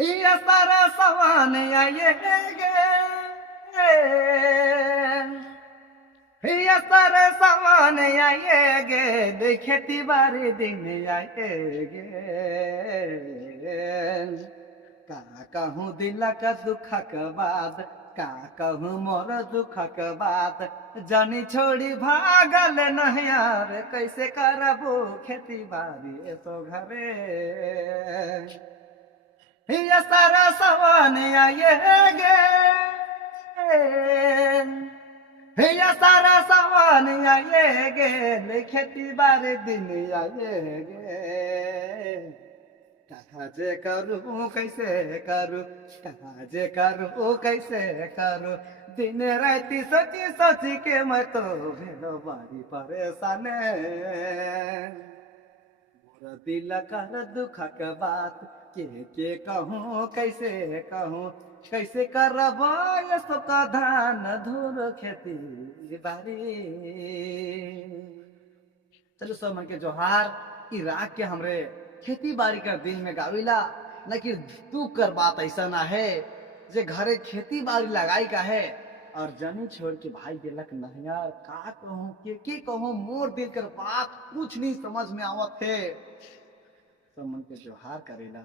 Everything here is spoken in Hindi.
ये सारा सवान आए गे ये सारा सवान आए गे देखती बारी दिन आए गे का कहूँ दिल का दुख के बाद का कहूँ मोर दुख के बात जानी छोड़ी भागल नहीं यार कैसे करबो खेती बाड़ी तो घरे ये सारा सवान आए गे ये सारा सवान आए गे खेती बारी दिन आए गे कहा जे करूँ कैसे करूँ कहा जे करूँ कैसे करूँ दिन राति सोची सोची के मैं तो भेलो बड़ी परेशान मोर दिल कर दुख के बात के कहूँ कैसे करब सो का धान धूल खेती बाड़ी। चलो सब मन के जोहार ई राग के हमरे खेती बाड़ी कर दिन में गाविला न कि दुख कर बात ऐसा ना है जे घरे खेती बाड़ी लगाई का है और जनी छोड़ के भाई गेलक नहीं यार का कहूँ के कहूँ मोर दिल कर बात कुछ नहीं समझ में आवत है सब मन के जोहार करेला।